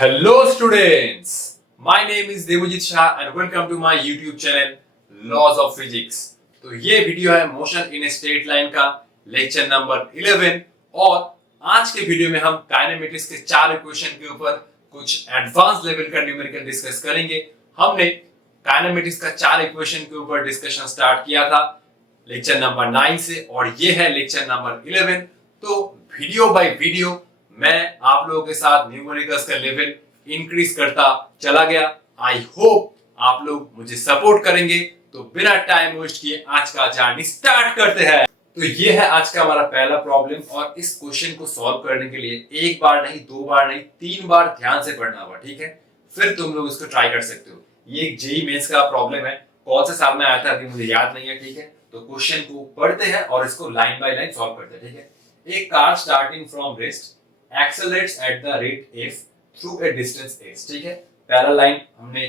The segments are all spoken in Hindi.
Hello students, my name is Devojit Shah and welcome to my YouTube channel Laws of Physics। तो ये वीडियो है मोशन इन स्ट्रेट लाइन का लेक्चर नंबर 11 और आज के वीडियो में हम काइनेमेटिक्स के चार इक्वेशन के ऊपर कुछ एडवांस लेवल का न्यूमेरिकल डिस्कस करेंगे। हमने काइनेमेटिक्स का चार इक्वेशन के ऊपर डिस्कशन स्टार्ट किया था लेक्चर नंबर 9 से और ये है लेक्चर नंबर 11। तो वीडियो बाय वीडियो मैं आप लोगों के साथ न्यूमेरिकल्स का लेवल इंक्रीज करता चला गया। आई होप आप लोग मुझे सपोर्ट करेंगे। तो बिना टाइम वेस्ट किए आज का जर्नी स्टार्ट करते हैं। तो ये है आज का हमारा पहला प्रॉब्लम और इस क्वेश्चन को सॉल्व करने के लिए एक बार नहीं, दो बार नहीं, 3 बार ध्यान से पढ़ना होगा, ठीक है? फिर तुम लोग इसको ट्राई कर सकते हो। ये एक जेईई मेंस का प्रॉब्लम है, कौन से साल में आया था अभी मुझे याद नहीं है, ठीक है? तो क्वेश्चन को पढ़ते हैं और इसको लाइन बाय लाइन सॉल्व करते हैं, ठीक है? एक car starting from rest accelerates at the rate f through a distance s, ठीक है? पहला लाइन हमने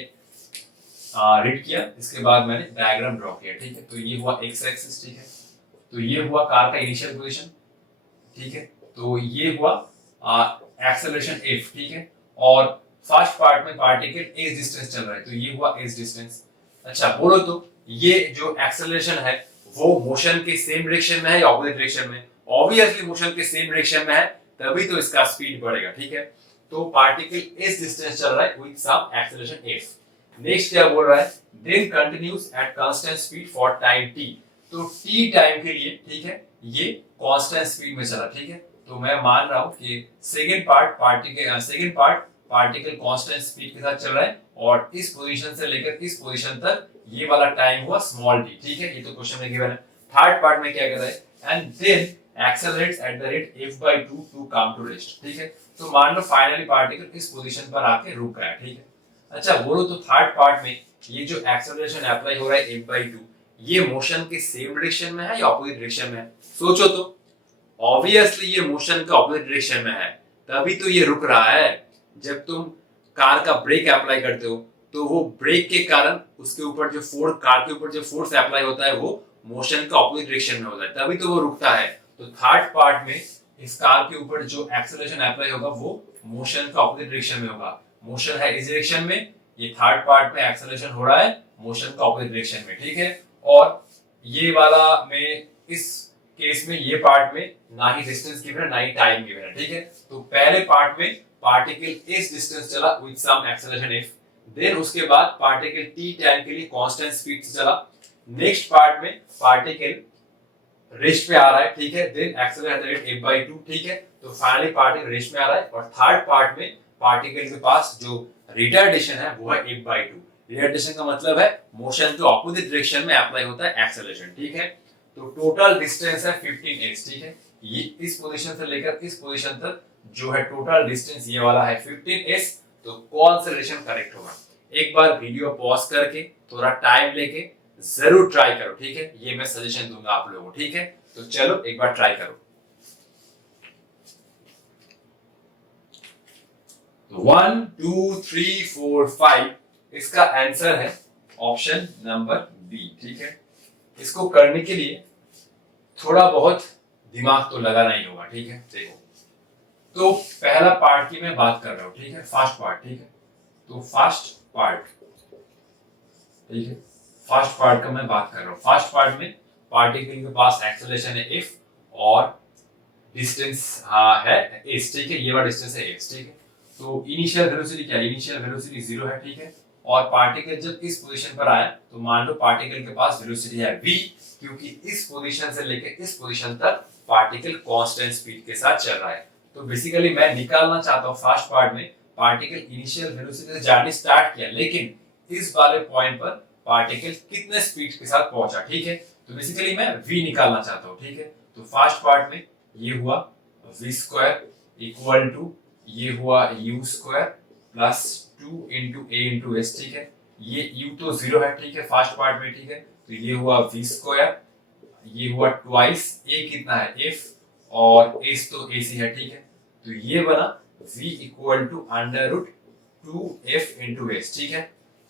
रीड किया, इसके बाद मैंने डायग्राम ड्रॉ किया, ठीक है? तो ये हुआ x एक्सिस, ठीक है? तो ये हुआ कार का इनिशियल पोजीशन, ठीक है? तो ये हुआ एक्सेलरेशन f, ठीक है? और फर्स्ट पार्ट में पार्टिकल s डिस्टेंस चल रहा है, तो ये हुआ s डिस्टेंस। अच्छा बोलो तो ये जो एक्सेलरेशन है वो मोशन के सेम डायरेक्शन में है या ऑपोजिट डायरेक्शन में? ऑब्वियसली मोशन के सेम डायरेक्शन में है, तभी तो इसका स्पीड बढ़ेगा, ठीक है? तो पार्टिकल इस डिस्टेंस चल रहा है with some acceleration f। Next क्या बोल रहा है? Then continues at constant speed for time t। तो t टाइम के लिए, ठीक है, ये कांस्टेंट स्पीड में चला, ठीक है? तो मैं मान रहा हूं कि second part particle constant speed के साथ चल रहा है और इस पोजीशन से लेकर इस पोजीशन तक ये वाला टाइम हुआ स्मॉल t, ठीक है? ये तो क्वेश्चन में गिवन है। थर्ड पार्ट में क्या कर रहा है? And then accelerates at the rate f/2 to come to rest, ठीक है? तो मान लो फाइनली पार्टिकल इस पोजीशन पर आके रुक गया, ठीक है? अच्छा बोलो तो थर्ड पार्ट में ये जो एक्सेलरेशन अप्लाई हो रहा है f/2, ये मोशन के सेम डायरेक्शन में है या ऑपोजिट डायरेक्शन में है? सोचो तो। ऑब्वियसली ये मोशन के ऑपोजिट डायरेक्शन में है, तभी तो ये रुक रहा है। जब तुम कार का ब्रेक अप्लाई करते हो तो वो ब्रेक के कारण उसके ऊपर जो फोर्स, कार के ऊपर जो फोर्स अप्लाई होता है वो मोशन के ऑपोजिट डायरेक्शन में होता है, तभी तो वो रुकता है। तो थर्ड पार्ट में इस कार के ऊपर जो एक्सेलरेशन अप्लाई होगा वो मोशन का ऑपोजिट डायरेक्शन में होगा। मोशन है इस डायरेक्शन में, ये थर्ड पार्ट में एक्सेलरेशन हो रहा है मोशन का ऑपोजिट डायरेक्शन में, ठीक है? और ये वाला में इस केस में ये पार्ट में ना ही डिस्टेंस गिवन है ना ही टाइम गिवन है, ठीक है? तो पहले पार्ट में पार्टिकल इस डिस्टेंस चला विद सम एक्सेलरेशन f, देन उसके बाद पार्टिकल t टाइम के लिए कांस्टेंट स्पीड से चला। नेक्स्ट पार्ट में पार्टिकल रेस्ट पे आ रहा है, ठीक है? Then accelerate at the rate f/2, ठीक है? तो फाइनली पार्टिकल रेस्ट में आ रहा है और थर्ड पार्ट में पार्टिकल के पास जो रिटार्डेशन है वो है f/2। रिटार्डेशन का मतलब है मोशन के ऑपोजिट डायरेक्शन में अप्लाई होता है एक्सेलरेशन, ठीक है? तो टोटल डिस्टेंस है 15s, ठीक है? ये इस पोजीशन से लेकर इस पोजीशन तक जो है टोटल डिस्टेंस ये वाला है 15s। तो कौन सा रिलेशन करेक्ट होगा? एक बार वीडियो पॉज करके थोड़ा टाइम लेके जरूर ट्राई करो, ठीक है? ये मैं सजेशन दूंगा आप लोगों को, ठीक है? तो चलो एक बार ट्राई करो। 1 2 3 4 5 इसका आंसर है ऑप्शन नंबर बी, ठीक है? इसको करने के लिए थोड़ा बहुत दिमाग तो लगाना ही होगा, ठीक है? देखो, तो पहला पार्ट की मैं बात कर रहा हूं, ठीक है? फर्स्ट पार्ट, ठीक है? तो फर्स्ट पार्ट, ठीक है? फर्स्ट पार्ट का मैं बात कर रहा हूं। फर्स्ट पार्ट में पार्टिकल के पास एक्सेलरेशन है f और डिस्टेंस है s, ठीक है? ये वाला डिस्टेंस है x, ठीक है? तो इनिशियल वेलोसिटी क्या है? इनिशियल वेलोसिटी 0 है, ठीक है? और पार्टिकल जब इस पोजीशन पर आया तो मान लो पार्टिकल के पास वेलोसिटी है v, क्योंकि इस पोजीशन से लेकर इस पोजीशन तक पार्टिकल कांस्टेंट स्पीड के साथ चल रहा है। तो बेसिकली मैं निकालना चाहता हूं फर्स्ट पार्ट में पार्टिकल इनिशियल वेलोसिटी से जर्नी स्टार्ट किया, लेकिन इस वाले पॉइंट पर पार्टिकल कितने स्पीड के साथ पहुंचा, ठीक है? तो बेसिकली मैं v निकालना चाहता हूं, ठीक है? तो फर्स्ट पार्ट में ये हुआ v² इक्वल टू ये हुआ u² plus 2 into a into s, ठीक है? ये u तो 0 है, ठीक है? फर्स्ट पार्ट में, ठीक है? तो ये हुआ v², ये हुआ ट्वाइस a कितना है f और s तो ac है, ठीक है? तो ये बना v equal to √2f into s, ठीक है?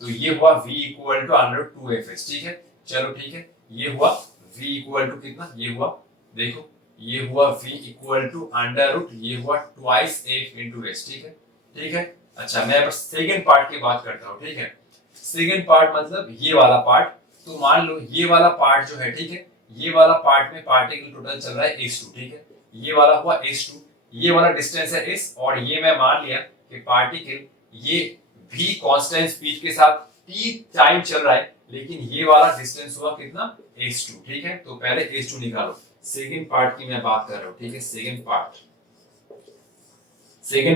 तो ये हुआ v इक्वल टू √2fs, ठीक है? चलो ठीक है, ये हुआ v इक्वल टू कितना? ये हुआ, देखो, ये हुआ v इक्वल टू √, ये हुआ ट्वाइस f into s, ठीक है? ठीक है? अच्छा मैं अब सेकेंड पार्ट की बात करता हूँ, ठीक है। सेकेंड पार्ट मतलब ये वाला पार्ट। तो मान लो ये वाला पार्ट जो है, ठीक है, ये वाला पार्ट में पार्टिकल टोटल चल रहा है s2, ठीक है, ये वाला हुआ s2, ये वाला डिस्टेंस है s, और ये मैं मान लिया कि पार्टिकल ये v कांस्टेंट स्पीड के साथ t टाइम चल रहा है, लेकिन ये वाला डिस्टेंस हुआ कितना, s2, ठीक है। तो पहले s2 निकालो, सेकेंड पार्ट की मैं बात कर रहा हूँ, ठीक है। सेकेंड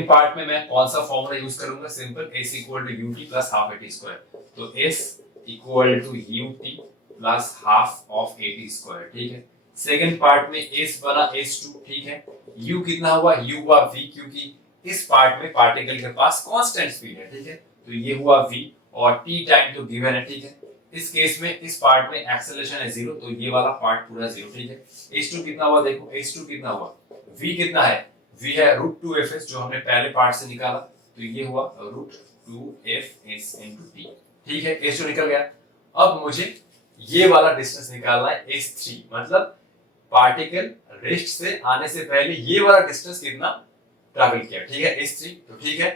पार्ट में मैं कौन सा फॉर्मूला यूज करूंगा, simple, s equal to ut plus half at square. तो s equal to ut plus half of at square, ठीक है। सेकेंड पार्ट में s बना s2, ठीक है। u कितना हुआ, u हुआ v, क्योंकि इस पार्ट में पार्टिकल के पास कांस्टेंट स्पीड है, ठीक है। तो ये हुआ v, और t टाइम तो गिवन है, ठीक है। इस केस में इस पार्ट में एक्सेलरेशन है 0, तो ये वाला पार्ट पूरा 0, ठीक है। s2 कितना हुआ, देखो s2 कितना हुआ, v कितना है, v है √2fs जो हमने पहले पार्ट से निकाला, तो ये हुआ √2fs into t, ठीक है। s2 निकल गया। अब मुझे ये वाला डिस्टेंस निकालना है s3, मतलब पार्टिकल रेस्ट से आने से पहले ये वाला डिस्टेंस कितना ट्रैवल किया, ठीक है, s3। तो ठीक है,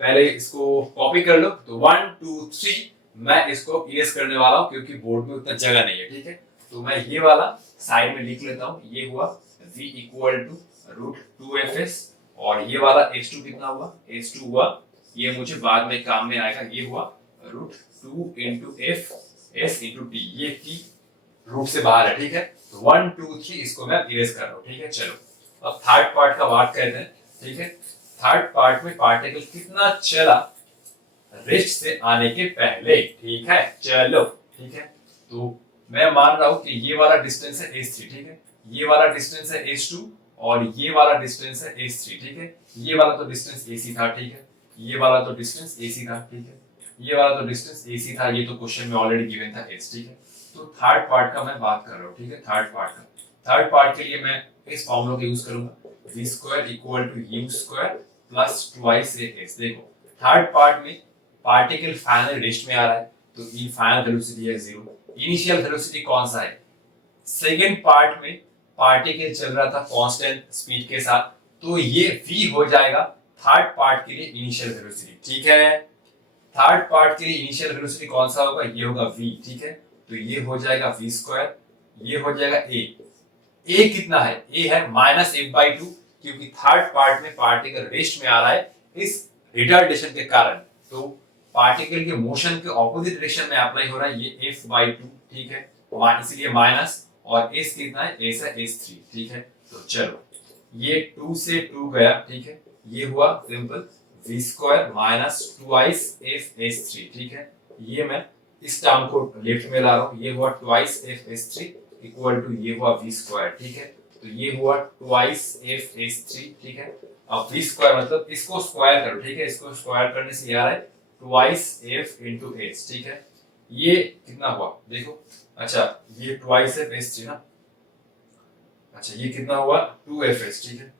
पहले इसको कॉपी कर लो। तो 1 2 3 मैं इसको इरेज करने वाला हूं क्योंकि बोर्ड में उतना जगह नहीं है, ठीक है। तो मैं ये वाला साइड में लिख लेता हूं, ये हुआ v इक्वल टू √2fs, और ये वाला s2 कितना हुआ, s2 हुआ, ये मुझे बाद में काम में आएगा, ये हुआ √2 into f s into t, ये t रूट से बाहर है, ठीक है। तो 1 2 3 इसको मैं इरेज कर रहा हूं, ठीक है। चलो अब थर्ड पार्ट का बात करते हैं, ठीक है। थर्ड पार्ट में पार्टिकल कितना चला रेस्ट से आने के पहले, ठीक है। चलो ठीक है, तो मैं मान रहा हूं कि ये वाला डिस्टेंस है s3, ठीक है, ये वाला डिस्टेंस है s2, और ये वाला डिस्टेंस है s3, ठीक है। ये वाला तो डिस्टेंस ac था, ठीक है, ये वाला तो डिस्टेंस ac था, ठीक है, ये वाला तो डिस्टेंस ac था, ये तो क्वेश्चन में ऑलरेडी गिवन था s, ठीक है। तो थर्ड पार्ट का मैं बात कर रहा हूं, ठीक है। थर्ड पार्ट के लिए मैं इस फॉर्मूला का यूज करूंगा, v square equal to u square plus twice s। देखो थर्ड पार्ट में पार्टिकल फाइनल रेस्ट में आ रहा है, तो ये फाइनल वेलोसिटी है 0। इनिशियल वेलोसिटी कौन सा है, सेकेंड पार्ट में पार्टिकल चल रहा था कांस्टेंट स्पीड के साथ, तो ये v हो जाएगा थर्ड पार्ट के लिए इनिशियल वेलोसिटी, ठीक है। थर्ड पार्ट के लिए इनिशियल वेलोसिटी कौन सा होगा, ये होगा v, ठीक है। तो ये हो जाएगा v स्क्वायर, ये हो जाएगा a कितना है, a है -f/2, क्योंकि थर्ड पार्ट में पार्टिकल रेस्ट में आ रहा है इस रिटार्डेशन के कारण, तो पार्टिकल के मोशन के ऑपोजिट डायरेक्शन में अप्लाई हो रहा है ये f/2, ठीक है, इसलिए माइनस, और s कितना है, s है s3, ठीक है। तो चलो ये 2 से 2 गया, ठीक है, ये हुआ simple v square minus twice f s3, ठीक है। ये मैं इस टर्म को लेफ्ट में ला रहा हूं, ये हुआ twice f s3 equal to ये हुआ v स्क्वायर, ठीक है। तो ये हुआ ट्वाइस f s3, ठीक है। अब v स्क्वायर मतलब इसको स्क्वायर करो, ठीक है, इसको स्क्वायर करने से ये आ रहा है ट्वाइस f into s, ठीक है। ये कितना हुआ देखो, अच्छा ये ट्वाइस f s3 ना, अच्छा ये कितना हुआ 2fs, ठीक है।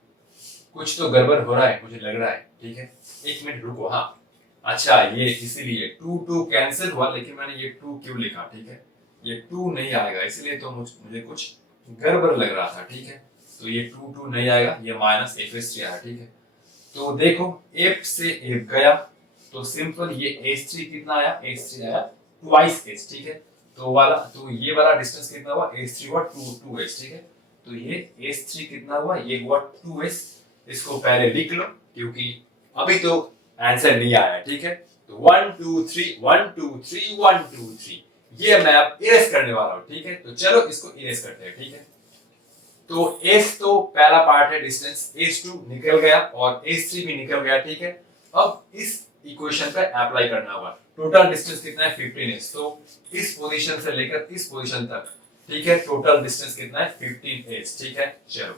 कुछ तो गड़बड़ हो रहा है मुझे लग रहा है, ठीक है, एक मिनट रुको। हाँ अच्छा ये इसीलिए 2 2 कैंसिल हुआ, लेकिन मैंने ये 2 क्यों लिखा, ठीक है, ये 2 नहीं आएगा, इसलिए तो मुझे कुछ गड़बड़ लग रहा था, ठीक है। तो ये 2 2 नहीं आएगा, ये माइनस fs3 आया, ठीक है। तो देखो f से f गया, तो सिंपल ये s3 कितना आया, s3 आया ट्वाइस s, ठीक है। तो ये वाला डिस्टेंस कितना हुआ, s3 हुआ 2s, ठीक है। तो ये s3 कितना हुआ, ये हुआ 2s। इसको पहले लिख लो क्योंकि अभी तो आंसर नहीं आया, ठीक है। तो 1 2 3 1 2 3 1 2 3 ये मैं अब इरेज करने वाला हूं, ठीक है। तो चलो इसको इरेज करते हैं, ठीक है। तो s तो पहला पार्ट है डिस्टेंस, s2 निकल गया और s3 भी निकल गया, ठीक है। अब इस इक्वेशन पे अप्लाई करना होगा, टोटल डिस्टेंस कितना है 15s, तो इस पोजीशन से लेकर इस पोजीशन तक, ठीक है, टोटल डिस्टेंस कितना है 15s, ठीक है। चलो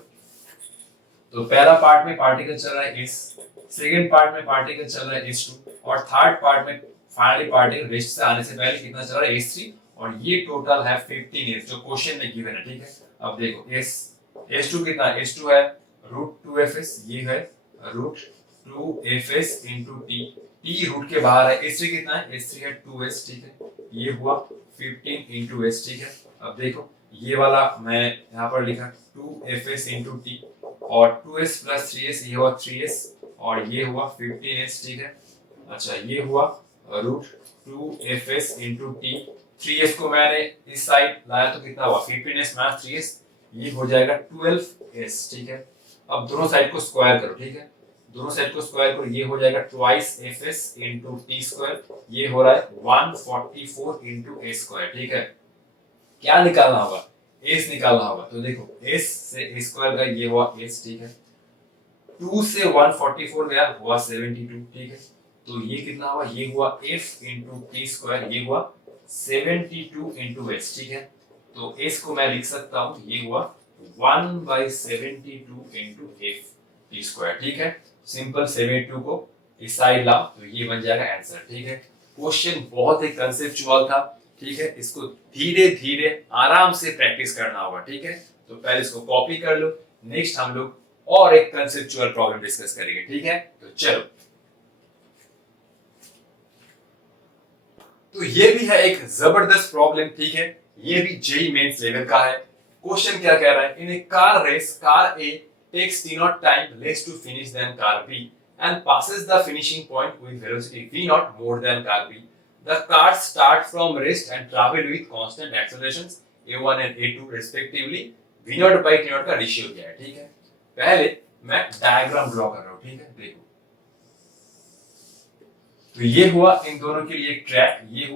तो पहला पार्ट में पार्टिकल चल रहा है s, सेकंड पार्ट में पार्टिकल चल रहा है s2, और थर्ड पार्ट में फाइनली पार्टिकल रेस्ट से आने से पहले कितना चल रहा है s3, और ये टोटल है 15s जो क्वेश्चन में गिवन है, ठीक है। अब देखो s2 कितना है, s2 है √2fs, ये है √2fs into t रूट के बाहर है, s3 कितना है, s3 है 2s, ठीक है, ये हुआ 15 into s, ठीक है। अब देखो ये वाला मैं यहाँ पर लिखा 2fs into t, और 2s plus 3s ये हुआ 3s, और ये हुआ 15s, ठीक है। अच्छा ये हुआ √2fs इंटू टी। 3s को मैंने इस साइड लाया तो कितना हुआ 15s माइनस 3s, ये हो जाएगा 12s। ठीक है, अब दोनों साइड को स्क्वायर करो। ठीक है, दोनों साइड को स्क्वायर करो, ये हो जाएगा twice fs into T square, ये हो रहा है 144 इंटू a स्क्वायर। ठीक है, क्या निकालना होगा, s निकालना होगा। तो देखो s से a स्क्वायर गया, ये हुआ s। ठीक है, 2 से 144 गया, हुआ 72। ठीक है, तो ये कितना हुआ, ये हुआ f इंटू टी स्क्वायर, ये हुआ 72 इंटू s। ठीक है, तो s को मैं लिख सकता हूं, ये हुआ 1/72 इंटू एफ टी स्क्वायर। ठीक है, सिंपल 72 को इस साइड लाओ तो ये बन जाएगा आंसर। ठीक है, क्वेश्चन बहुत ही कंसेप्चुअल था। ठीक है, इसको धीरे धीरे आराम से प्रैक्टिस करना होगा। ठीक है, तो पहले इसको कॉपी कर लो, नेक्स्ट हम लोग और एक कंसेप्चुअल प्रॉब्लम डिस्कस करेंगे। ठीक है, तो चलो। तो ये भी है एक जबरदस्त प्रॉब्लम। ठीक है, ये भी जेई मेंस लेवल का है। क्वेश्चन क्या कह रहा है, इन a car race car A takes t naught time less to finish than car B and passes the finishing point with velocity v naught more than car B. The cars start from rest and travel with constant accelerations a1 and a2 respectively. v naught by t naught का रेशियो क्या है। ठीक है, पहले मैं डायग्राम ड्रॉ कर रहा हूं। ठीक है, देखो तो ये हुआ इन दोनों के लिए एक ट्रैक, ये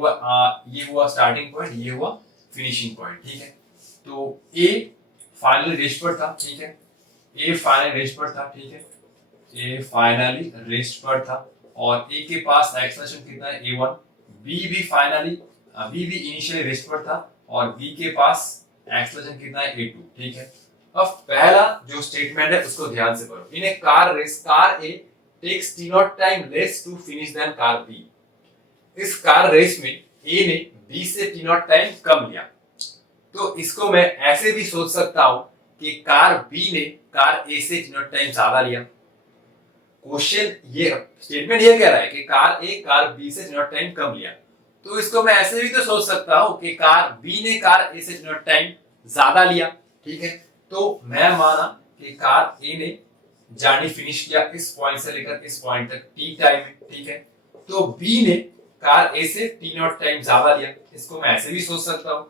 हुआ स्टार्टिंग पॉइंट, ये हुआ फिनिशिंग पॉइंट। ठीक है, तो ए फाइनली रेस्ट पर था। ठीक है, ए फाइनल रेस्ट पर था। ठीक है, ए फाइनली रेस्ट पर था और ए के पास एक्सेलरेशन कितना है a1। बी भी फाइनली बी भी इनिशियली रेस्ट पर था और बी के पास एक्सेलरेशन कितना है a2। ठीक है, अब पहला जो स्टेटमेंट है उसको ध्यान से पढ़ो। In a car race car A takes t naught time less to finish than car B। इस कार रेस में A ने B से t naught टाइम कम लिया, तो इसको मैं ऐसे भी सोच सकता हूं कि कार B ने कार A से t naught टाइम ज्यादा लिया। क्वेश्चन ये स्टेटमेंट ये कह रहा है कि कार A कार B से t naught टाइम कम लिया, तो इसको मैं ऐसे भी तो सोच सकता हूं कि कार B ने कार A से t naught टाइम ज्यादा लिया। ठीक है, तो मैं माना कि कार A ने जर्नी फिनिश किया इस पॉइंट से लेकर इस पॉइंट तक टी टाइम में। ठीक है, तो बी ने कार ए से टी नॉट टाइम ज्यादा लिया, इसको मैं ऐसे भी सोच सकता हूं।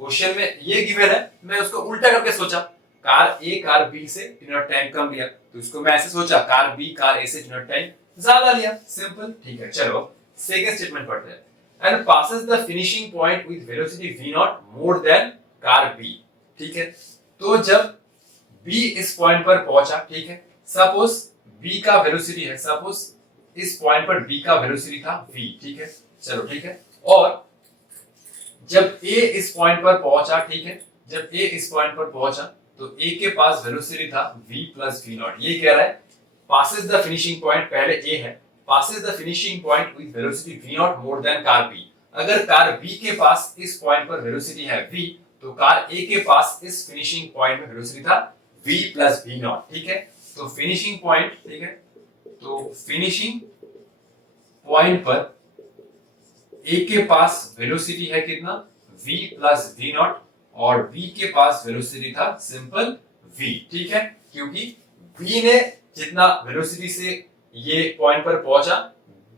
क्वेश्चन में ये गिवन है, मैं उसको उल्टा करके सोचा, कार ए कार बी से टी नॉट टाइम कम लिया, तो इसको मैं ऐसे सोचा कार बी कार ए से टी नॉट टाइम ज्यादा लिया। सिंपल। ठीक है, चलो सेकंड स्टेटमेंट पढ़ते हैं। And passes the finishing point with velocity v not more than car be. ठीक है, तो जब बी इस पॉइंट पर पहुंचा, ठीक है, सपोज b का वेलोसिटी है, सपोज इस पॉइंट पर b का वेलोसिटी था v। ठीक है, चलो ठीक है, और जब a इस पॉइंट पर पहुंचा, ठीक है, जब a इस पॉइंट पर पहुंचा तो a के पास वेलोसिटी था v प्लस v नॉट। ये कह रहा है पासेस द फिनिशिंग पॉइंट, पहले a है, passes the finishing point with velocity v not more than car b। अगर कार b के पास इस पॉइंट पर वेलोसिटी है v, तो कार a के पास इस फिनिशिंग पॉइंट में वेलोसिटी था v प्लस v नॉट। ठीक है, तो फिनिशिंग पॉइंट, ठीक है, तो फिनिशिंग पॉइंट पर A के पास वेलोसिटी है कितना v प्लस v नॉट और B के पास वेलोसिटी था सिंपल v। ठीक है, क्योंकि B ने जितना वेलोसिटी से ये पॉइंट पर पहुंचा,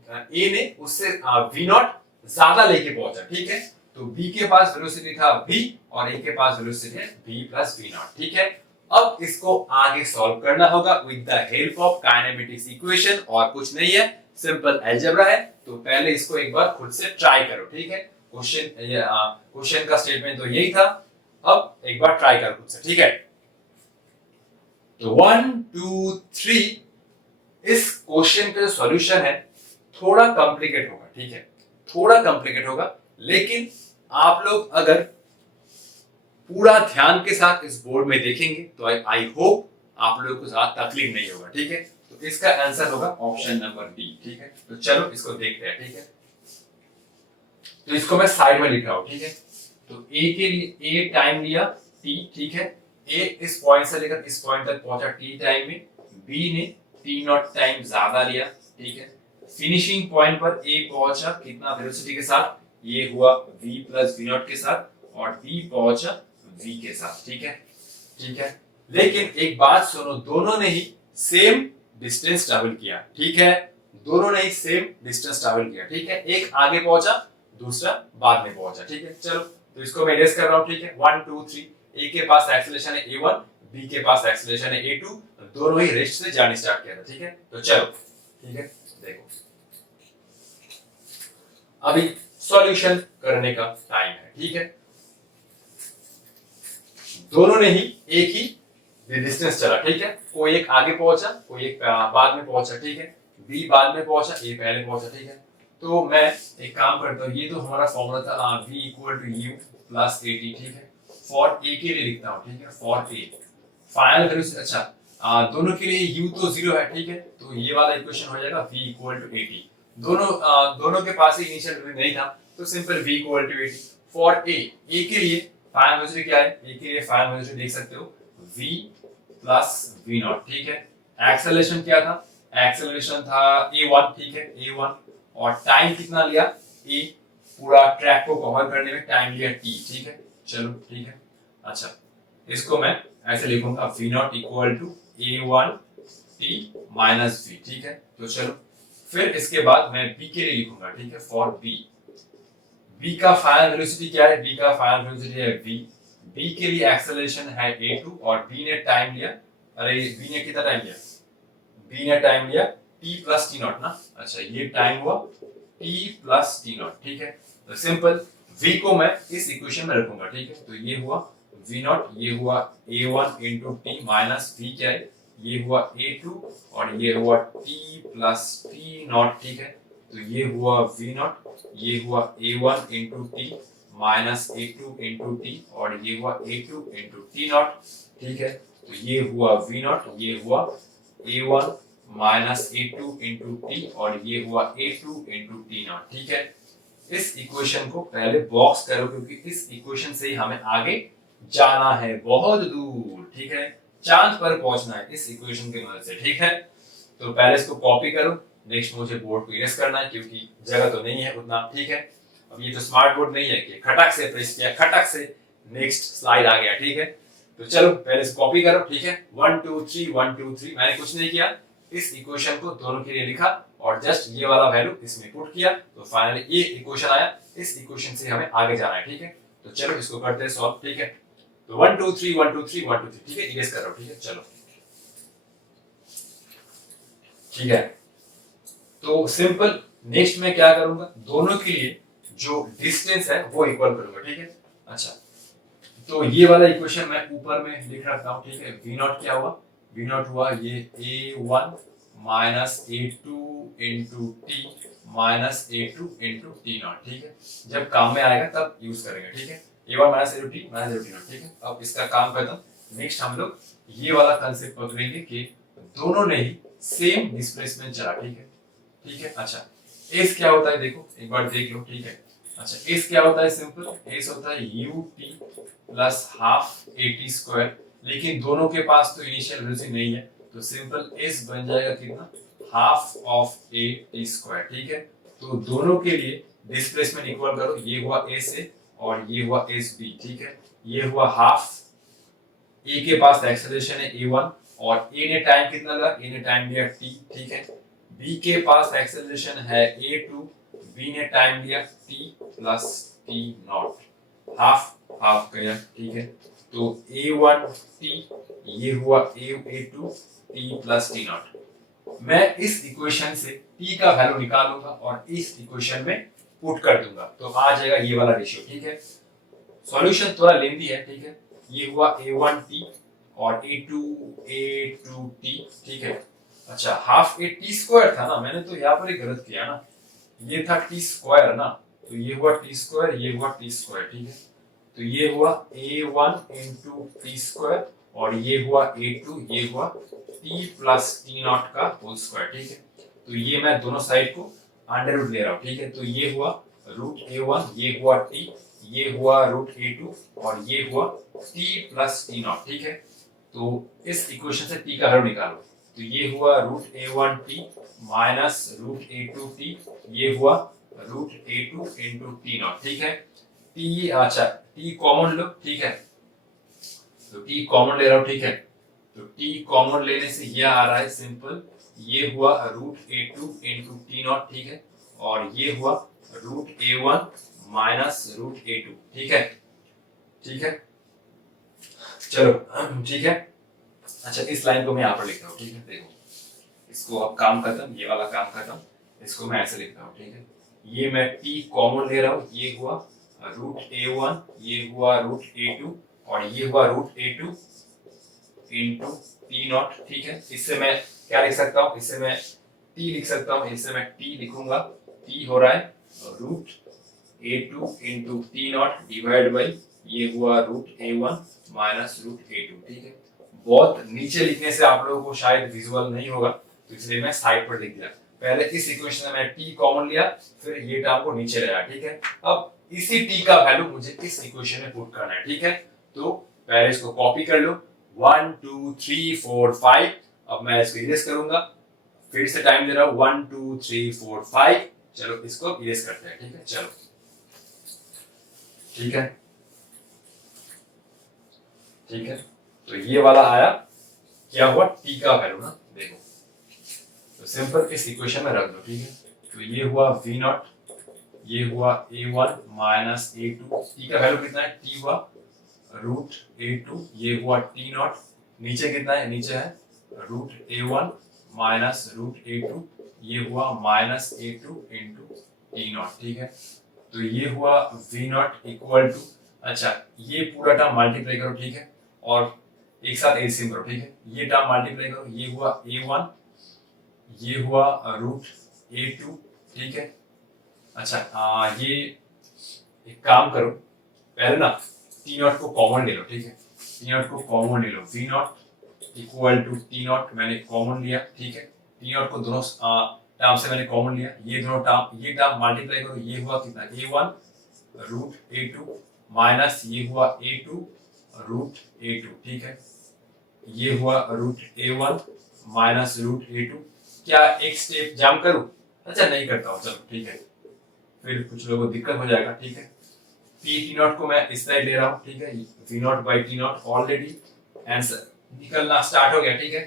A ने उससे v नॉट ज्यादा लेके पहुंचा। ठीक है, तो B के पास वेलोसिटी था v और A के पास वेलोसिटी है v प्लस v नॉट। ठीक है, अब इसको आगे सॉल्व करना होगा with the help of kinematics equation, और कुछ नहीं है, सिंपल अलजेब्रा है। तो पहले इसको एक बार खुद से ट्राई करो। ठीक है, क्वेश्चन का स्टेटमेंट तो यही था, अब एक बार ट्राई करो खुद से। ठीक है, तो 1 2 3 इस क्वेश्चन का सॉल्यूशन है, थोड़ा कॉम्प्लिकेट होगा। ठीक है, थोड़ा कॉम्प्लिकेट होगा, लेकिन आप लोग अगर पूरा ध्यान के साथ इस बोर्ड में देखेंगे तो आई होप आप लोगों को ज्यादा तकलीफ नहीं होगा। ठीक है, तो इसका आंसर होगा ऑप्शन नंबर डी। ठीक है, तो चलो इसको देखते हैं। ठीक है, तो इसको मैं साइड में लिख रहा हूं। ठीक है, तो ए के लिए ए टाइम लिया टी। ठीक है, ए इस पॉइंट से लेकर इस पॉइंट तक पहुंचा टी टाइम में, बी ने टी नॉट टाइम ज्यादा लिया। ठीक है, फिनिशिंग पॉइंट पर ए पहुंचा कितना वेलोसिटी के साथ, ये हुआ v प्लस v नॉट के साथ, और बी पहुंचा v के साथ। ठीक है, ठीक है, लेकिन एक बात सुनो, दोनों ने ही सेम डिस्टेंस ट्रैवल किया। ठीक है, दोनों ने ही सेम डिस्टेंस ट्रैवल किया, ठीक है। एक आगे पहुंचा, दूसरा बाद में पहुंचा, ठीक है। चलो तो इसको मैं इरेज कर रहा हूं, ठीक है। 1 2 3, ए के पास एक्सेलरेशन है a1, बी के पास एक्सेलरेशन है a2, दोनों ही रेस्ट से जाने स्टार्ट किया था, ठीक है। तो चलो, ठीक है, देखो अभी सॉल्यूशन करने का टाइम है, ठीक है। दोनों ने ही एक ही डिस्टेंस चला, ठीक है। कोई एक आगे पहुंचा, कोई एक बाद में पहुंचा, ठीक है। बी बाद में पहुंचा, ए पहले पहुंचा, ठीक है। तो मैं एक काम करता हूँ, ये तो हमारा फॉर्मूला था v equal to u plus a t, ठीक है। फॉर ए के लिए लिखता हूँ, ठीक है। फॉर ए फाइनल वैल्यू, अच्छा दोनों के लिए u तो 0 है, ठीक है। तो ये वाला इक्वेशन हो जाएगा v equal to a t. दोनों के पास ही इनिशियल वैल्यू नहीं था, तो simple v equal to a t. For a के लिए फाइनल वैल्यू क्या है, ए के लिए फाइनल वैल्यू देख सकते हो v प्लस v नॉट, ठीक है। एक्सेलरेशन क्या था, एक्सेलरेशन था a1, ठीक है, a1। और टाइम कितना लिया, a, पूरा ट्रैक को कवर करने में टाइम लिया t, ठीक है। चलो ठीक है, अच्छा इसको मैं ऐसे लिखूंगा v naught equal to a1 t minus v, ठीक है। तो चलो फिर इसके बाद मैं b के लिए लिखूंगा, ठीक है। फॉर b का फाइनल वेलोसिटी क्या है, b का फाइनल वेलोसिटी है v। b के लिए एक्सेलरेशन है a2 और b ने टाइम लिया, अरे b ने कितना टाइम लिया, b ने टाइम लिया t प्लस टी नॉट ना, अच्छा ये टाइम हुआ t प्लस टी नॉट, ठीक है। तो सिंपल v को मैं इस इक्वेशन में रखूंगा, ठीक है। तो ये हुआ v नॉट, ये हुआ a1 into T minus v क्या है, ये हुआ a2 और ये हुआ t प्लस टी नॉट, ठीक है। तो ये हुआ v नॉट, ये हुआ a1 into T minus a2 into T और ये हुआ a2 इंटू टी नॉट, ठीक है। तो ये हुआ v नॉट, ये हुआ a1 minus a2 into T और ये हुआ a2 इंटू टी नॉट, ठीक है। इस इक्वेशन को पहले बॉक्स करो, क्योंकि इस इक्वेशन से ही हमें आगे जाना है बहुत दूर, ठीक है। चांद पर पहुंचना है इस इक्वेशन की मदद से, ठीक है। तो पहले इसको कॉपी करो, नेक्स्ट मुझे बोर्ड को इरेज करना है क्योंकि जगह तो नहीं है उतना, ठीक है। अब ये तो स्मार्ट बोर्ड नहीं है कि खटक से प्रेस किया, खटक से नेक्स्ट स्लाइड आ गया, ठीक है। तो चलो पहले से कॉपी करो, ठीक है। 1 2 3 1 2 3, मैंने कुछ नहीं किया, इस इक्वेशन को दोनों के लिए लिखा और जस्ट ये वाला वैल्यू इसमें पुट किया, तो फाइनली ये इक्वेशन आया। इस इक्वेशन से हमें आगे जाना है, ठीक है। तो चलो इसको करते हैं सॉल्व, ठीक है। तो 1 2 3 1 2 3 1 2 3, ठीक है, इरेज कर रहा हूं, ठीक है। चलो ठीक है, तो सिंपल नेक्स्ट मैं क्या करूंगा, दोनों के लिए जो डिस्टेंस है वो इक्वल करूंगा, ठीक है। अच्छा तो ये वाला इक्वेशन मैं ऊपर में लिख रखता हूं, ठीक है। v नॉट क्या हुआ, v नॉट हुआ ये a1 minus a2 into T minus a2 into t naught, ठीक है। जब काम में आएगा तब यूज करेंगे, ठीक है। a1 minus a2 T minus a2 T naught, ठीक है। अब इसका काम खत्म, नेक्स्ट हम लोग ये वाला कंसेप्ट पकड़ेंगे कि दोनों ने ही सेम डिस्प्लेसमेंट चला, ठीक है, ठीक है। अच्छा एस क्या होता है, देखो एक बार देख लो, ठीक है। अच्छा एस क्या होता है, सिंपल एस होता है U T plus half A T square, लेकिन दोनों के पास तो इनिशियल वेलोसिटी नहीं है, तो सिंपल एस बन जाएगा कितना, half of A T square, ठीक है। तो दोनों के लिए डिस्प्लेसमेंट इक्वल करो, ये हुआ एस ए और ये हुआ एस बी, ठीक है। ये हुआ हाफ, ए के पास एक्सेलरेशन है a1 और ए ने टाइम कितना लगा, ए ने टाइम लिया t, ठीक है। बी के पास एक्सेलरेशन है a2, बी ने टाइम लिया t plus t not, half half गया, ठीक है। तो a1 t, ये हुआ a2 t plus t not. मैं इस इक्वेशन से t का वैल्यू निकालूंगा और इस इक्वेशन में पुट कर दूंगा, तो आ जाएगा ये वाला रेशियो, ठीक है। सॉल्यूशन थोड़ा लेंदी है, ठीक है। ये हुआ a1t और a2t, ठीक है। अच्छा हाफ ए टी स्क्वायर था ना, मैंने तो यहाँ पर ही गलत किया ना, ये था टी स्क्वायर ना, तो ये हुआ टी स्क्वायर, ये हुआ टी स्क्वायर, ठीक है। तो ये हुआ a1 इंटू टी स्क्वायर और ये हुआ a2, ये हुआ t प्लस टी नॉट का होल स्क्वायर, ठीक है। तो ये मैं दोनों साइड को अंडर रूट ले रहा हूँ, ठीक है। तो ये हुआ रूट a1, ये हुआ t, ये हुआ रूट a2 और ये हुआ t प्लस टी नॉट, ठीक है। तो इस इक्वेशन से t का वैल्यू निकालो, तो ये हुआ root a1t minus root a2t, ये हुआ root a2 into t naught, ठीक है। t, अच्छा t कॉमन लो, ठीक है। तो t कॉमन ले रहा हूं, ठीक है। तो t कॉमन लेने से यह आ रहा है सिंपल ये हुआ root a two into t naught, ठीक है, और ये हुआ root a one minus root a two, ठीक है, ठीक है, चलो ठीक है। अच्छा इस लाइन को मैं यहाँ पर लिखता हूँ, ठीक है, देखो इसको अब काम खत्म, ये वाला काम खत्म, इसको मैं ऐसे लिखता हूँ, ठीक है, ये मैं p कॉमन ले रहा हूँ, ये हुआ रूट ए वन, ये हुआ रूट ए टू, और ये हुआ root a two into t naught, ठीक है। इससे मैं क्या लिख सकता हूँ, इससे मैं t लिख सकता हूँ, इससे मैं t लिखूंगा, t हो रहा है root a two into t naught divide by ये हुआ root a one minus root a two, ठीक है। बहुत नीचे लिखने से आप लोगों को शायद विजुअल नहीं होगा, तो इसलिए मैं साइड पर लिख दिया। पहले इस इक्वेशन में मैंने t कॉमन लिया, फिर ये टर्म को नीचे लाया, ठीक है। अब इसी t का वैल्यू मुझे इस इक्वेशन में पुट करना है, ठीक है। तो पहले इसको कॉपी कर लो, 1 2 3 4 5। अब मैं इसको इरेज करूंगा, फिर से टाइम दे रहा हूं, 1 2 3 4 5। चलो इसको इरेज करते हैं, ठीक है, चलो ठीक है, ठीक है। तो ये वाला आया, क्या हुआ, t का वैल्यू ना, देखो तो सिंपल इस इक्वेशन में रख दो, ठीक है। तो ये हुआ v नॉट, ये हुआ a1 माइनस a2, t का वैल्यू कितना है, t हुआ रूट a2, ये हुआ t नॉट, नीचे कितना है, नीचे है root a1 minus root a2, ये हुआ minus a2 into t not, ठीक है। तो ये हुआ v नॉट इक्वल टू, अच्छा ये पूरा टर्म मल्टीप्लाई करो, ठीक है, और एक साथ एलसीएम करो, ठीक है, ये टर्म मल्टीप्लाई करो, ये हुआ a1, ये हुआ रूट a2, ठीक है। अच्छा ये एक काम करो, पहले ना टी नॉट को कॉमन ले लो, ठीक है, टी नॉट को कॉमन ले लो, v naught equal to t naught मैंने कॉमन लिया, ठीक है, टी नॉट को दोनों टर्म से मैंने कॉमन लिया, ये दोनों टर्म, ये टर्म मल्टीप्लाई करो, ये हुआ कितना, a1 रूट a2 माइनस ये हुआ a2 रूट a2, ठीक है, ये हुआ root a1 minus root a2। क्या एक स्टेप जंप करूं, अच्छा नहीं करता हूं, चलो ठीक है, फिर कुछ लोगों को दिक्कत हो जाएगा, ठीक है। टी नॉट को मैं इस साइड ले रहा हूं, ठीक है, v naught by t naught, already answer निकलना स्टार्ट हो गया, ठीक है।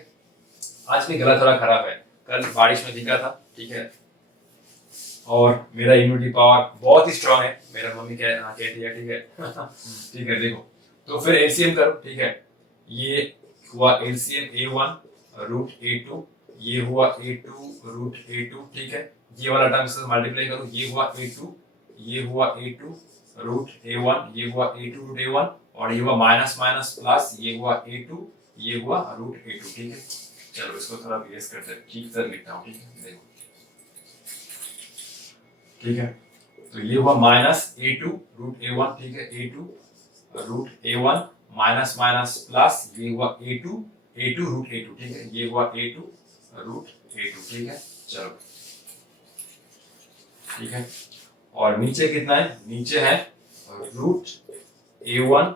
आज की गला थोड़ा खराब है, कल बारिश में दिखा था, ठीक है, और मेरा इम्यूनिटी पावर बहुत ही स्ट्रांग है, मेरा मम्मी कहती है, ठीक है ठीक है, देखो तो फिर एलसीएम करो, ठीक है, ये हुआ एलसीएम a1 रूट a2, ये हुआ a2 रूट a2, ठीक है, ये वाला टर्म से मल्टीप्लाई करो, ये हुआ a2, ये हुआ a2 रूट a1, ये हुआ a2 रूट a1, और ये हुआ माइनस माइनस प्लस, ये हुआ a2, ये हुआ रूट a2, ठीक है। चलो इसको थोड़ा इरेज करते हैं, ठीक से लिखता हूँ, ठीक है, देखो ठीक है, तो ये हुआ माइनस a2 रूट a1, ठीक है, a2 root a1 minus minus plus, ये हुआ a2 रूट a2, ठीक है, ये हुआ a2 रूट a2, ठीक है, चलो ठीक है, और नीचे कितना है, नीचे है root a1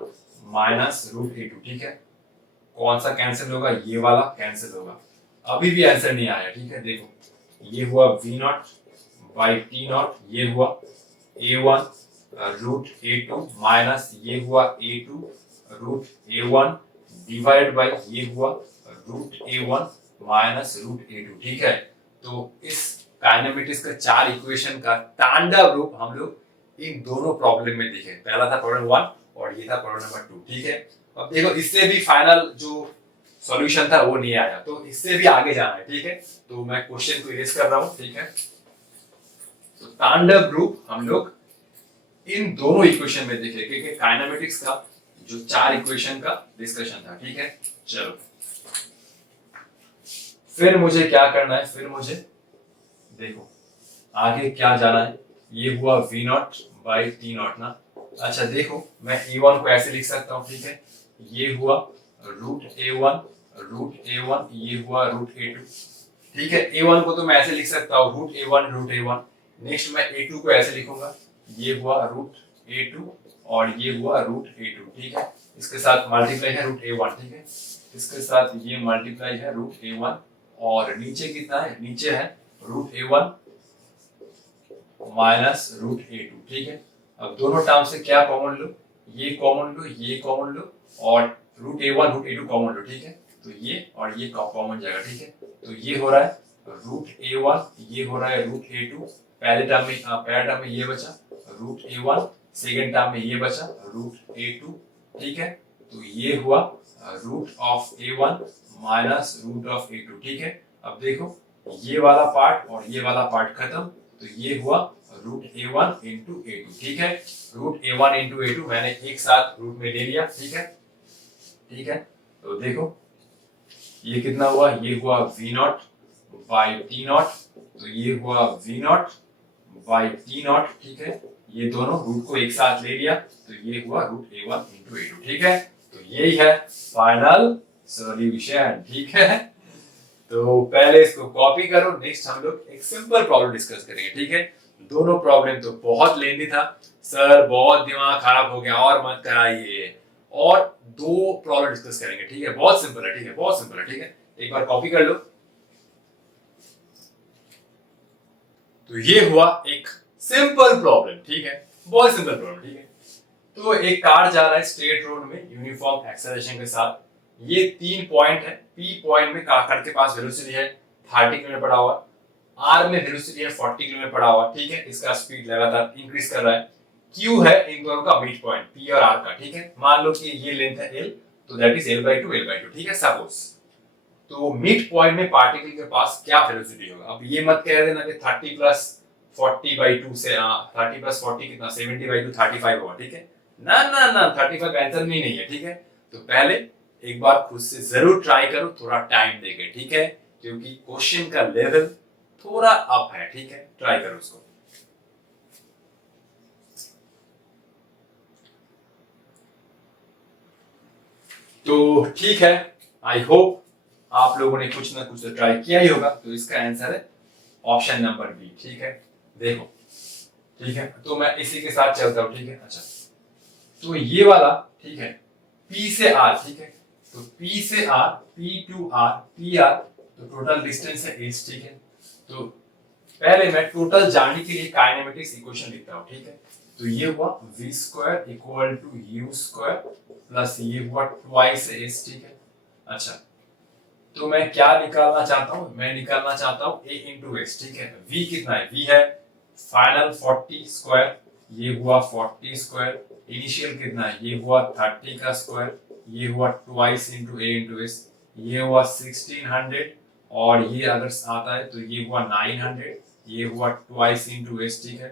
minus root a2, ठीक है, कौन सा कैंसिल होगा, ये वाला कैंसिल होगा, अभी भी आंसर नहीं आया, ठीक है, देखो ये हुआ v not by t not, ये हुआ a1 रूट a2 माइनस ये हुआ a2 root a1 divide by ये हुआ root a1 minus root a2, ठीक है। तो इस काइनेमेटिक्स का 4 इक्वेशन का तांडव रूप हम लोग इन दोनों प्रॉब्लम में देखे, पहला था प्रॉब्लम 1 और ये था प्रॉब्लम नंबर 2, ठीक है। अब देखो इससे भी फाइनल जो सॉल्यूशन था वो नहीं आया, तो इससे भी आगे जाना है, ठीक है, तो मैं क्वेश्चन को इरेज कर रहा हूं, ठीक है। तो तांडव रूप हम लोग इन दोनों इक्वेशन में देखे, क्योंकि काइनेमेटिक्स का जो 4 इक्वेशन का डिस्कशन था, ठीक है। चलो फिर मुझे क्या करना है, फिर मुझे देखो आगे क्या जाना है, ये हुआ v not by t not ना। अच्छा देखो मैं a1 को ऐसे लिख सकता हूँ, ठीक है, ये हुआ रूट a1, ये हुआ रूट a2, ठीक है। a1 को तो मैं ऐसे लिख सकता हूँ रूट a1। नेक्स्ट मैं a2 को ऐसे लिखूंगा, ये हुआ रूट a2 और ये हुआ रूट a2, ठीक है, इसके साथ मल्टीप्लाई है रूट a1, ठीक है, इसके साथ ये मल्टीप्लाई है रूट a1, और नीचे कितना है, नीचे है root a1 minus root a2, ठीक है। अब दोनों टर्म से क्या कॉमन लो, ये कॉमन लो, ये कॉमन लो, और root a1 root a2 common लो, ठीक है, तो ये और ये कॉमन जाएगा, ठीक है, तो ये हो रहा है √A1, ये हो रहा है √A2, पहले टर्म में ये बचा √A1, सेकेंड टर्म में ये बचा √A2, ठीक है। तो ये हुआ √A1 माइनस √A2, ठीक है। अब देखो ये वाला पार्ट और ये वाला पार्ट खत्म, तो ये हुआ √A1 इंटू A2, ठीक है। √A1 इंटू A2 मैंने एक साथ रूट में ले लिया, ठीक है, ठीक है। तो देखो ये कितना हुआ, ये हुआ V0 बाई T0, तो ये हुआ V0 बाई T0, ठीक है। ये दोनों रूट को एक साथ ले लिया, तो ये हुआ √A1 इंटू A2, ठीक है। तो यही है फाइनल सॉल्यूशन, ठीक है। तो पहले इसको कॉपी करो, नेक्स्ट हम लोग एक सिंपल प्रॉब्लम डिस्कस करेंगे, ठीक है। दोनों प्रॉब्लम तो बहुत लेंदी था सर, बहुत दिमाग खराब हो गया और मत कराइए, और दो प्रॉब्लम डिस्कस करेंगे, ठीक है। बहुत सिंपल है, ठीक है, बहुत सिंपल है, ठीक है। एक बार कॉपी कर लो। तो ये हुआ एक सिंपल प्रॉब्लम, ठीक है, बहुत सिंपल प्रॉब्लम, ठीक है। तो एक कार जा रहा है स्ट्रेट रोड में यूनिफॉर्म एक्सेलरेशन के साथ। ये 3 पॉइंट है, पी पॉइंट में कार के पास वेलोसिटी है 30 किलोमीटर पड़ा हुआ, आर में वेलोसिटी है 40 किलोमीटर पड़ा हुआ, ठीक है। इसका स्पीड लगातार इंक्रीज कर रहा है। क्यू है इन दोनों का मिड पॉइंट पी और आर का, ठीक है। मान लो कि ये लेंथ है एल, तो दैट इज L/2, ठीक है, सपोज। तो मिड पॉइंट में पार्टिकल के पास क्या वेलोसिटी होगा। अब ये मत कह देना कि 30 प्लस 40/2 से 30 प्लस 40 कितना 70/2 35 होगा, ठीक है। ना ना ना 35 आंसर में ही नहीं है, ठीक है। तो पहले एक बार खुद से जरूर ट्राई करो, थोड़ा टाइम देके, ठीक है, क्योंकि क्वेश्चन का लेवल थोड़ा अप है, ठीक है। ट्राई करो उसको। तो ठीक है, आई होप आप लोगों ने कुछ ना कुछ तो ट्राई किया ही होगा। तो इसका आंसर है ऑप्शन नंबर बी, ठीक है। देखो, ठीक है, तो मैं इसी के साथ चलता हूं, ठीक है। अच्छा, तो ये वाला, ठीक है, P से R, ठीक है। तो P से R, P to R, PR, तो टोटल डिस्टेंस है h, ठीक है। तो पहले मैं टोटल जानने के लिए काइनेमेटिक्स इक्वेशन लिखता हूं, ठीक है। तो ये हुआ v² equal to u² plus ये हुआ ट्वाइस h, ठीक है। अच्छा, तो मैं क्या निकालना चाहता हूं, मैं निकालना चाहता हूं a इंटू एस, ठीक है। v कितना है, v है फाइनल 40², ये हुआ 40², इनिशियल कितना है, ये हुआ 30 का स्क्वायर, ये हुआ twice into a into S, ये हुआ 1600, और ये अगर आता है तो ये हुआ 900, ये हुआ ट्वाइस इंटू एस, ठीक है।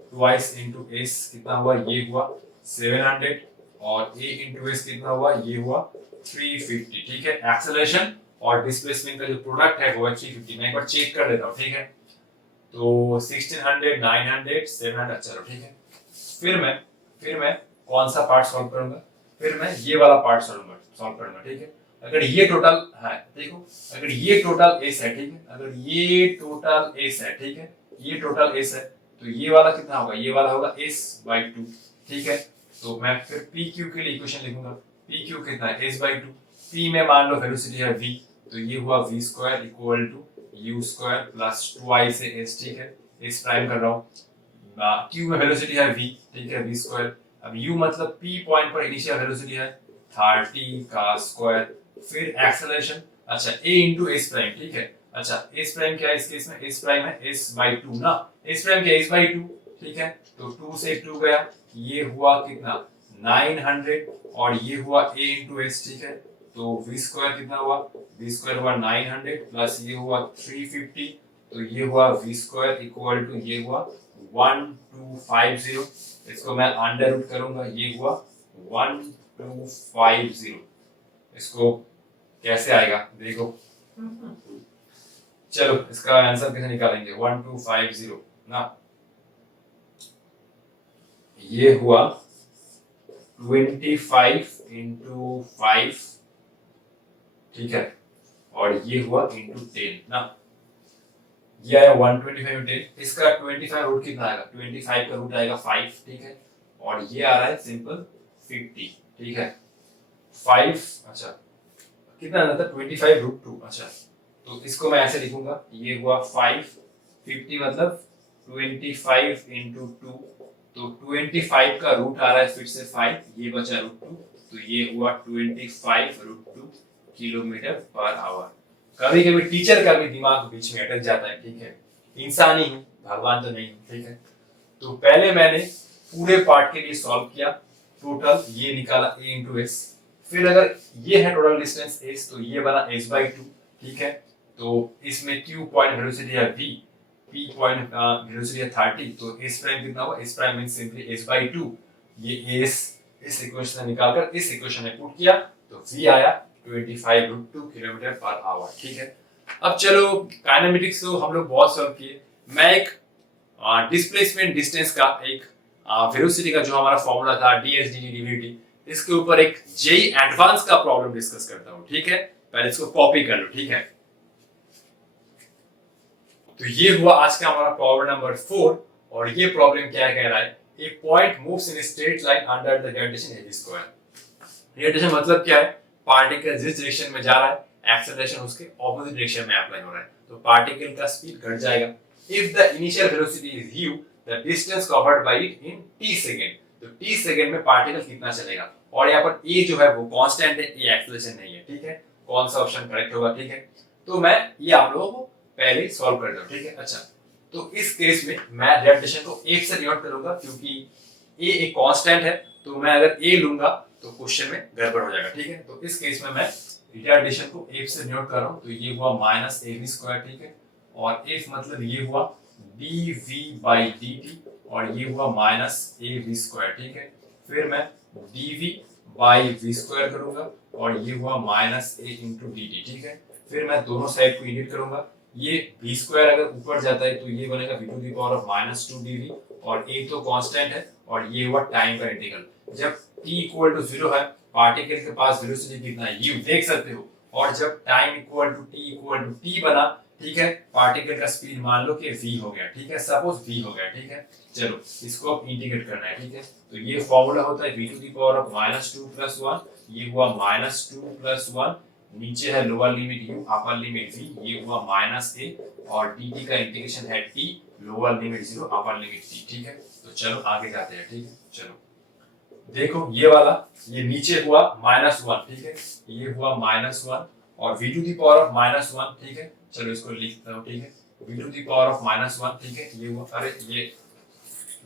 ट्वाइस इंटू एस कितना हुआ, ये हुआ 700, और a इंटू एस कितना हुआ, ये हुआ 350, ठीक है। एक्सेलरेशन और डिस्प्लेसमेंट का जो प्रोडक्ट है वो है 350। मैं एक बार चेक कर लेता हूँ, ठीक है। तो 1600, 900, 700, चलो ठीक है। फिर मैं कौन सा पार्ट सॉल्व करूंगा, फिर मैं ये वाला पार्ट सॉल्व करूंगा, ठीक है। अगर ये टोटल है, देखो, अगर ये टोटल एस है, ठीक है, अगर ये टोटल एस है, ठीक है, ये टोटल एस है, तो ये वाला कितना होगा, ये वाला होगा s/2, ठीक है। तो मैं फिर pq के लिए इक्वेशन लिखूंगा, pq कितना है s/2, p में मान लो वेलोसिटी है v, तो ये हुआ v² equal to u² plus twice s, ठीक है। s प्राइम कर रहा हूँ, q में वेलोसिटी है v, ठीक है, v²। अब u मतलब p पॉइंट पर इनिशियल वेलोसिटी है 30 का स्क्वायर, फिर एक्सेलरेशन, अच्छा a इंटू एस प्राइम, ठीक है। अच्छा एस प्राइम क्या है इस केस में, एस प्राइम है s/2 ना, एस प्राइम क्या है s/2, ठीक है। तो 2 से 2 गया, ये हुआ कितना 900, और ये हुआ a इंटू एस, ठीक है। तो v² कितना हुआ, v² हुआ 900 प्लस ये हुआ 350, तो ये हुआ v² इक्वल टू ये हुआ 1250, इसको मैं अंडर रूट करूंगा, ये हुआ 1250। इसको कैसे आएगा देखो, चलो इसका आंसर कैसे निकालेंगे, 1250 ना, ये हुआ 25 इंटू 5, ठीक है, और ये हुआ इंटू 10 ना, ये आया 125 इंटू 10। इसका 25 रूट कितना आएगा, 25 का रूट आएगा 5, ठीक है, और ये आ रहा है सिंपल 50, ठीक है। 5, अच्छा कितना आना था 25 रूट 2, अच्छा तो इसको मैं ऐसे लिखूंगा, ये हुआ 5, 50 मतलब 25 इंटू 2, तो 25 का रूट आ रहा है फिर से 5, ये बचा रूट 2, तो ये हुआ 25 रूट 2 किलोमीटर पर आवर। कभी कभी टीचर का भी दिमाग बीच में अटक जाता है, ठीक है, इंसान ही हूं, भगवान तो नहीं हूं, ठीक है। तो पहले मैंने पूरे पार्ट के लिए सॉल्व किया, टोटल ये निकाला a इंटू एस, फिर अगर ये है टोटल डिस्टेंस s तो ये बना s/2, ठीक है। तो इसमें q पॉइंट वेलोसिटी है v, p पॉइंट वेलोसिटी है 30, तो s प्राइम कितना हुआ, s prime means simply s/2, ये s इस इक्वेशन से निकालकर इस इक्वेशन में पुट किया तो v आया 25√2 किलोमीटर पर आवर, ठीक है। अब चलो काइनेमेटिक्स तो हम लोग बहुत सॉल्व किए, मैं एक डिस्प्लेसमेंट डिस्टेंस का एक वेलोसिटी का जो हमारा फॉर्मूला था ds dt dvt, इसके ऊपर एक जेई एडवांस का प्रॉब्लम डिस्कस करता हूं, ठीक है। पहले इसको कॉपी कर लो, ठीक है। तो ये हुआ आज का हमारा प्रॉब्लम नंबर 4, और ये प्रॉब्लम क्या कह रहा है, a point moves in straight line under the gravitation as square. Gravitation मतलब क्या है, पार्टिकल जिस डायरेक्शन में जा रहा है एक्सेलरेशन उसके ऑपोजिट डायरेक्शन में अप्लाई हो रहा है, तो पार्टिकल का स्पीड घट जाएगा। If the initial velocity is u, the distance covered by it in t second, तो t सेकंड में पार्टिकल कितना चलेगा, और यहाँ पर a जो है वो कांस्टेंट है, a एक्सेलरेशन नहीं है, ठीक है। कौन सा ऑप्शन करेक्ट होगा, ठीक है। तो मैं ये आप लोगों को पहले सॉल्व कर दूं, ठीक है। अच्छा, तो इस केस में मैं ग्रेविटेशन को 1 से डिनोट करूंगा, क्योंकि a एक कांस्टेंट है, तो मैं अगर a लूंगा तो क्वेश्चन में गड़बड़ हो जाएगा, ठीक है। तो इस केस में मैं रिटार्डेशन को f से डिनोट कर रहा हूं, तो ये हुआ -ab², ठीक है। और f मतलब ये हुआ dv/dt, और ये हुआ -ab², ठीक है। फिर मैं dv/v² करूंगा, और ये हुआ -a/dt, ठीक है। फिर मैं दोनों साइड को इंटीग्रेट करूंगा, ये v² अगर ऊपर जाता है तो ये बनेगा v⁻²dv, और a तो कांस्टेंट है, और ये हुआ टाइम का इंटीग्रल। जब t इक्वल टू 0 है, पार्टिकल के पास वेलोसिटी कितना है, u देख सकते हो, और जब टाइम इक्वल टू t बना, ठीक है, पार्टिकल का स्पीड मान लो कि v हो गया, ठीक है, सपोज v हो गया, ठीक है। चलो इसको अब इंटीग्रेट करना है, ठीक है। तो ये फॉर्मूला होता है v⁻²+1, ये हुआ -2+1, नीचे है lower limit u, upper limit v, ये हुआ -a, और dt का इंटीग्रेशन है t, lower limit 0, upper limit t, ठीक है। तो चलो आगे जाते हैं, ठीक है। चलो देखो ये वाला, ये नीचे हुआ -1, ठीक है, ये हुआ -1, और v⁻⁻1, ठीक है। चलो इसको लिखता हूं, ठीक है, v⁻⁻1, ठीक है, ये हुआ, अरे ये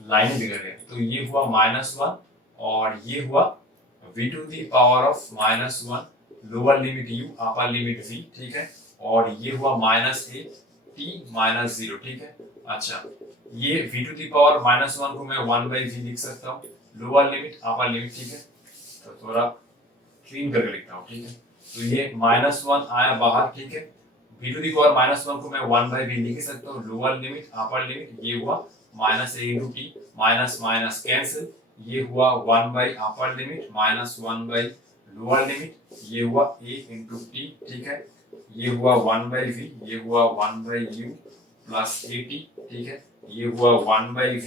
लाइन बिगड़ गई, तो ये हुआ -1, और ये हुआ v⁻⁻1, lower limit u, upper limit v, ठीक है, और ये हुआ -a t-0, ठीक है। अच्छा, ये v⁻⁻1 को मैं 1/v लिख सकता हूँ, लोअर लिमिट अपर लिमिट, ठीक है। तो थोड़ा क्लीन करके लिखता हूँ, ठीक है। तो ये -1 आया बाहर, ठीक है। v⁻⁻1 को मैं 1/v लिख सकता हूँ, लोअर लिमिट अपर लिमिट, ये हुआ -a/t, माइनस माइनस कैंसिल, ये हुआ 1/अपर लिमिट -1/ लोअर लिमिट, ये हुआ a/t, ठीक है। ये हुआ 1/v, ये हुआ 1/u प्लस at, ठीक है। ये हुआ 1/v,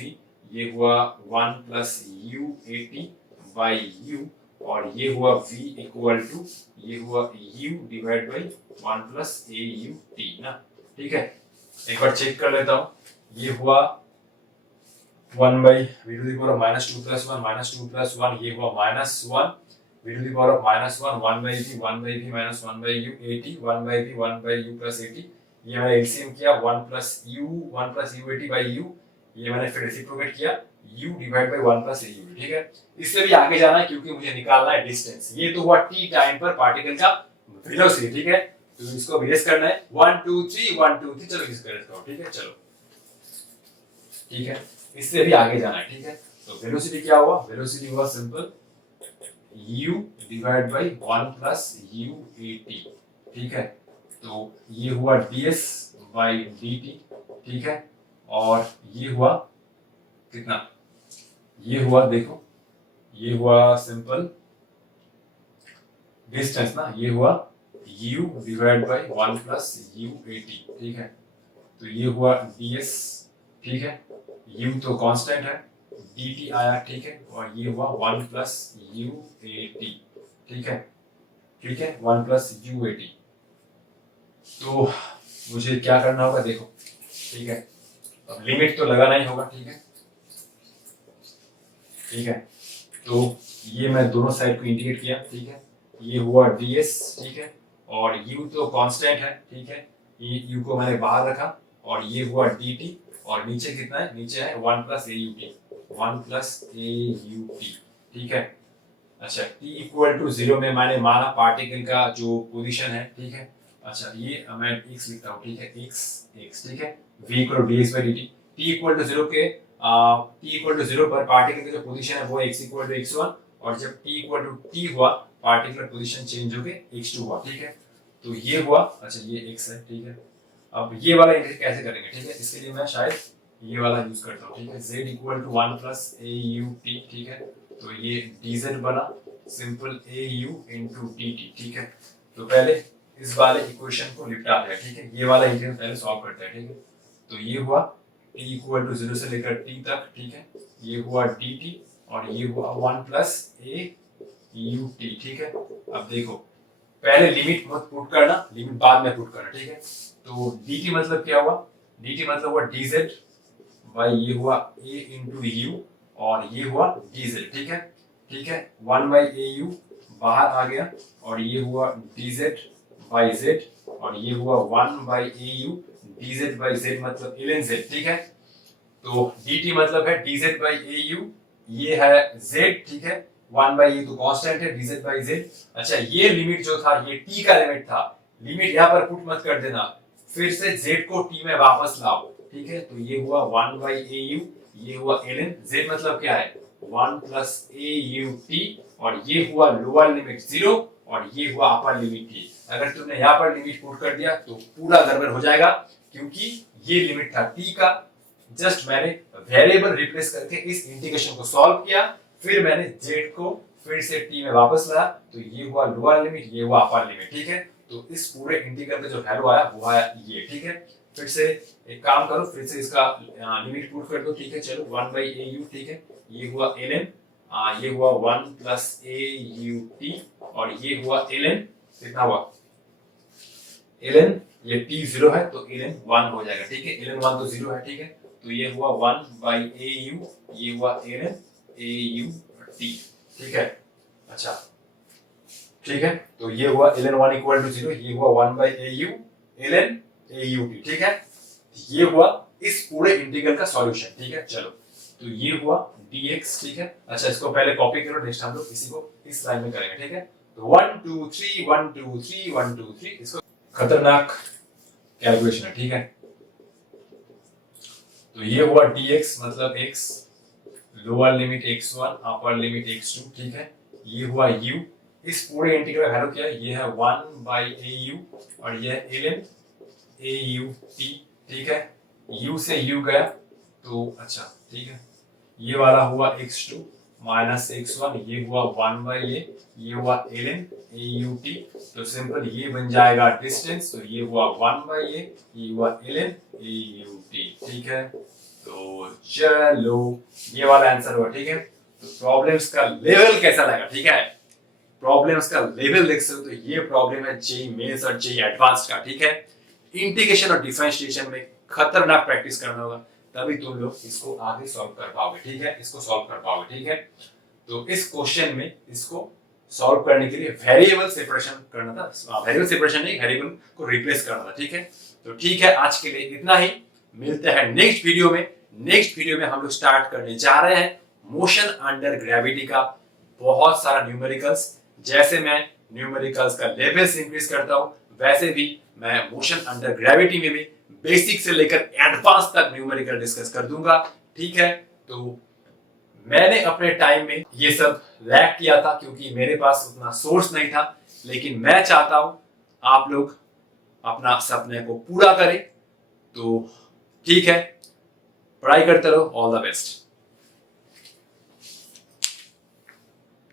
ये हुआ 1 प्लस u at/u, और ये हुआ v इक्वल टू, ये हुआ u divide by 1 plus aut ना, ठीक है। एक बार चेक कर लेता हूँ, ये हुआ 1/v⁻²+1 -2+1, ये हुआ -1, v⁻⁻1 1/v 1/v minus 1/u at 1/v 1/u plus at, ये मैंने एलसीएम किया 1 plus u at by u, ये मैंने फिर रेसिप्रोकेट किया u divide by 1 plus au, ठीक है। इससे भी आगे जाना है क्योंकि मुझे निकालना है डिस्टेंस। ये तो हुआ t टाइम पर पार्टिकल का वेलोसिटी, ठीक है। तो इसको बेस करना है 1 2 3 1 2 3, चलो इसको करते हैं, ठीक है। चलो ठीक है, इससे भी आगे जाना है, ठीक है। तो वेलोसिटी क्या हुआ, वेलोसिटी हुआ simple u divide by 1 plus u at, ठीक है। तो ये हुआ ds बाई dt, ठीक है। और ये हुआ कितना, ये हुआ देखो, ये हुआ सिंपल डिस्टेंस ना, ये हुआ u divide by 1 plus u at, ठीक है। तो ये हुआ ds, ठीक है, u तो कांस्टेंट है, dt आया, ठीक है, और ये हुआ 1 प्लस u at, ठीक है, ठीक है, 1 प्लस u at। तो मुझे क्या करना होगा देखो, ठीक है, अब लिमिट तो लगाना ही होगा, ठीक है, ठीक है। तो ये मैं दोनों साइड को इंटीग्रेट किया, ठीक है, ये हुआ ds, ठीक है, और u तो कांस्टेंट है, ठीक है, ये u को मैंने बाहर रखा और ये हुआ dt और नीचे कितना है, नीचे है 1 प्लस AUT, ठीक है। अच्छा t इक्वल टू 0 में मैंने माना पार्टिकल का जो पोजीशन है, ठीक है। अच्छा ये मैं x लिखता हूँ, ठीक है, x, ठीक है, v equal to dx by dt। t equal to 0 के t इक्वल टू 0 पर पार्टिकल की जो पोजीशन है वो x इक्वल टू x1 और जब t इक्वल टू t हुआ पार्टिकुलर पोजीशन चेंज हो गए x2 हुआ, ठीक है। तो ये हुआ, अच्छा ये x है, ठीक है। अब ये वाला इंटीग्रेट कैसे करेंगे, ठीक है, इसके लिए मैं शायद ये वाला यूज करता हूँ, ठीक है, z equal to 1 plus AUT, ठीक है। तो ये dz बना सिंपल AU इंटू dt, ठीक है। तो पहले इस वाले इक्वेशन को निपटाते हैं, ठीक है, ये वाला इंटीग्रल पहले सॉल्व करते हैं, ठीक है। तो ये हुआ t इक्वल टू 0 से लेकर t तक, ठीक है, ये हुआ dt और ये हुआ 1 प्लस AUT, ठीक है। अब देखो पहले लिमिट मत पुट करना, लिमिट बाद में पुट करना, ठीक है। तो dt मतलब क्या हुआ, dt मतलब हुआ dz बाई ये हुआ a इंटू u और ये हुआ dz, ठीक है, ठीक है। 1 बाई AU बाहर आ गया और ये हुआ dz बाई z और ये हुआ 1 by AU dz by z मतलब ln z, ठीक है। तो dt मतलब है dz बाई AU, ये है z, ठीक है, 1 बाई ये तो कांस्टेंट है dz बाई z। अच्छा ये लिमिट जो था ये t का लिमिट था, लिमिट यहाँ पर पुट मत कर देना, फिर से z को t में वापस लाओ, ठीक है। तो ये हुआ 1 बाई AU, ये हुआ ln z मतलब क्या है 1 प्लस AUT और ये हुआ लोअर लिमिट 0 और ये हुआ अपर लिमिट t। अगर तुमने यहाँ पर लिमिट पुट कर दिया तो पूरा गड़बड़ हो जाएगा, क्योंकि ये लिमिट था t का, जस्ट मैंने वेरिएबल रिप्लेस करके इस इंटीग्रेशन को सॉल्व किया, फिर मैंने z को फिर से t में वापस लाया, तो ये हुआ लोअर लिमिट, ये हुआ अपर लिमिट, ठीक है। तो इस पूरे इंटीग्रल का जो वैल्यू आया वो आया ये, ठीक है। फिर से एक काम करो, फिर से इसका लिमिट पुट कर दो, ठीक है। चलो 1 बाई AU, ठीक है, ये हुआ ln, ये हुआ 1 प्लस AUT और ये हुआ ln, कितना हुआ ln, ये t 0 है तो ln 1 हो जाएगा, ठीक है, ln 1 तो 0 है, ठीक है। तो ये हुआ 1 बाई AU, ये हुआ ln AUT, ठीक है। अच्छा ठीक है, तो ये हुआ ln 1 इक्वल टू 0, ये हुआ 1 बाई AU ln AUT, ठीक है। ये हुआ इस पूरे इंटीग्रल का सॉल्यूशन, ठीक है। चलो तो ये हुआ dx, ठीक है। अच्छा इसको पहले कॉपी करो, नेक्स्ट हम लोग इसी को इस लाइन में करेंगे, ठीक है। तो 1 2 3 1 2 3 1 2 3, इसको खतरनाक कैलकुलेशन है, ठीक है। तो ये हुआ dx मतलब x, lower limit x1 upper limit x2, ठीक है। ये हुआ u, इस पूरे इंटीग्रल का वैल्यू क्या है, ये है 1 बाई AU और ये है ln AUT, ठीक है। u से u गया तो अच्छा ठीक है, ये वाला हुआ x2 माइनस x1, ये हुआ 1 बाई ये हुआ ln AUT, तो सिंपल ये बन जाएगा डिस्टेंस, तो ये हुआ 1 बाई ये हुआ ln AUT, ठीक है। तो चलो ये वाला आंसर हुआ, ठीक है। तो प्रॉब्लम्स का लेवल कैसा लगा, ठीक है, प्रॉब्लम्स का लेवल देख सकते हो। तो ये प्रॉब्लम है जेईई मेंस और जेईई एडवांस्ड का, ठीक है। इंटीग्रेशन और डिफरेंशिएशन में खतरनाक प्रैक्टिस करना होगा, तभी तुम लोग इसको आगे सॉल्व कर पाओगे, ठीक है, इसको सॉल्व कर पाओगे, ठीक है। तो इस क्वेश्चन में इसको सॉल्व करने के लिए वेरिएबल सेपरेशन करना था, वेरिएबल सेपरेशन नहीं, वेरिएबल को रिप्लेस करना था, ठीक है। तो ठीक है, आज के लिए इतना ही, मिलते हैं नेक्स्ट वीडियो में। नेक्स्ट वीडियो में हम लोग स्टार्ट करने जा रहे हैं मोशन अंडर ग्रेविटी का बहुत सारा न्यूमेरिकल्स। जैसे मैं न्यूमेरिकल्स का लेवल्स इंक्रीज करता हूं, वैसे भी मैं मोशन अंडर ग्रेविटी में भी बेसिक से लेकर एडवांस तक न्यूमेरिकल डिस्कस कर दूंगा, ठीक है। तो मैंने अपने टाइम में ये सब लैक किया था क्योंकि मेरे पास उतना सोर्स नहीं था, लेकिन मैं चाहता हूं आप लोग अपना सपने को पूरा करें। तो ठीक है, पढ़ाई करते रहो, ऑल द बेस्ट।